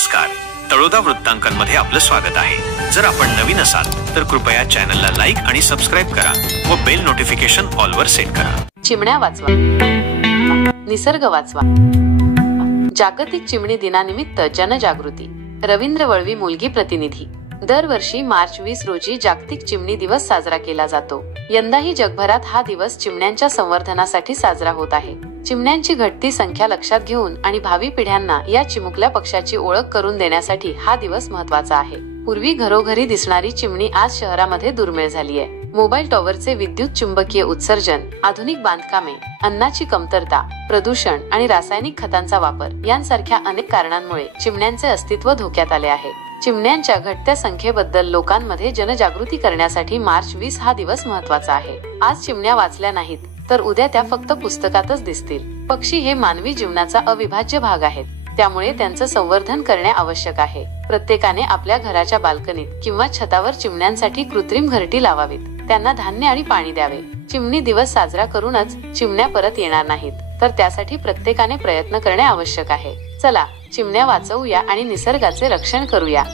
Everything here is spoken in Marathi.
नमस्कार, तळोदा वृत्तांकनमध्ये आपलं स्वागत आहे. जर आपण नवीन असाल तर कृपया चॅनलला लाईक आणि सबस्क्राईब करा व बेल नोटिफिकेशन ऑल वर सेट करा. चिमण्या वाचवा, निसर्ग वाचवा. जागतिक चिमणी दिनानिमित्त जनजागृती. रवींद्र वळवी, मुलगी प्रतिनिधी. दरवर्षी मार्च 20 रोजी जागतिक चिमणी दिवस साजरा केला जातो. यंदाही जगभरात हा दिवस चिमण्यांच्या संवर्धनासाठी साजरा होत आहे. चिमण्यांची घटती संख्या लक्षात घेऊन आणि भावी पिढ्यांना या चिमुकल्या पक्षाची ओळख करून देण्यासाठी हा दिवस महत्त्वाचा आहे. पूर्वी घरोघरी दिसणारी चिमणी आज शहरामध्ये दुर्मिळ झाली आहे. मोबाईल टॉवरचे विद्युत चुंबकीय उत्सर्जन, आधुनिक बांधकामे, अन्नाची कमतरता, प्रदूषण आणि रासायनिक खतांचा वापर यांसारख्या अनेक कारणांमुळे चिमण्यांचे अस्तित्व धोक्यात आले आहे. चिमण्यांच्या घटत्या संख्येबद्दल लोकांमध्ये जनजागृती करण्यासाठी मार्च 20 हा दिवस महत्त्वाचा आहे. आज चिमण्या वाचल्या नाहीत तर उद्या त्या फक्त पुस्तकातच दिसतील. पक्षी हे मानवी जीवनाचा अविभाज्य भाग आहेत, त्यामुळे त्यांचं संवर्धन करणे आवश्यक आहे. प्रत्येकाने आपल्या घराच्या बाल्कनीत किंवा छतावर चिमण्यांसाठी कृत्रिम घरटी लावावीत. त्यांना धान्य आणि पाणी द्यावे. चिमणी दिवस साजरा करूनच चिमण्या परत येणार नाहीत, तर त्यासाठी प्रत्येकाने प्रयत्न करणे आवश्यक आहे. चला, चिमण्या वाचवूया आणि निसर्गाचे रक्षण करूया.